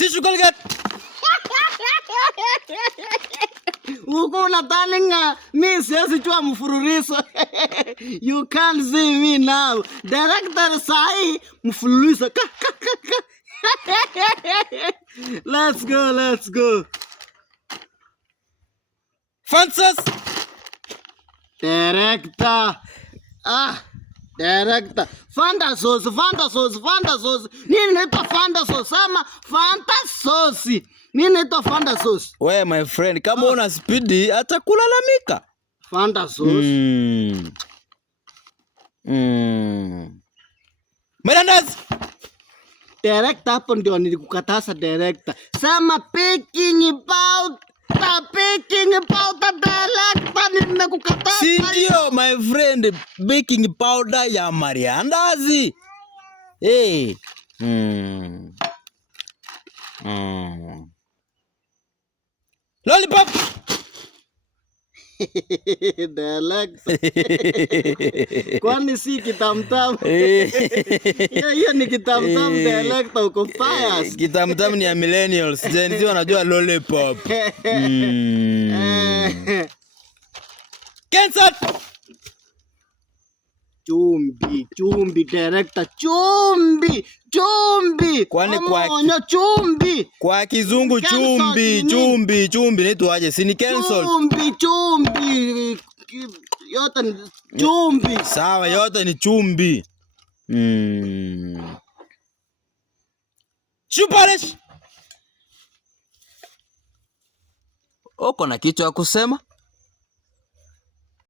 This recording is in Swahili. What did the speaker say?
Tissue Colgate. Uko unadhani nga mimi siwezi chua mfululizo. You can't see me now. Director sahi mfululizo. Let's go. Francis. Director. Director. Fanta sauce. Nini naitwa Fanta sauce ama Fanta sauce? Nini naitwa Fanta sauce? We my friend, kama una speed hata kulalamika. Fanta sauce. Mirandas. Director, hapo ndio nilikukataza director. Sema picking about director, nimekukataza. Si ndio my friend, baking powder ya Mariandazi. Hey. Lollipop. Director. Kwani si kitamtam? Hiyo ni kitamtam director, uko bias. Kitamtam ni ya millennials. Gen Z wanajua lollipop. Cancel. Chumbi director, chumbi. Kwani chumbi. Kwa kizungu chumbi nitu aje, si ni cancel. Chumbi. Yote ni chumbi. Sawa, yote ni chumbi. Chuparish. Uko na kitu ya kusema?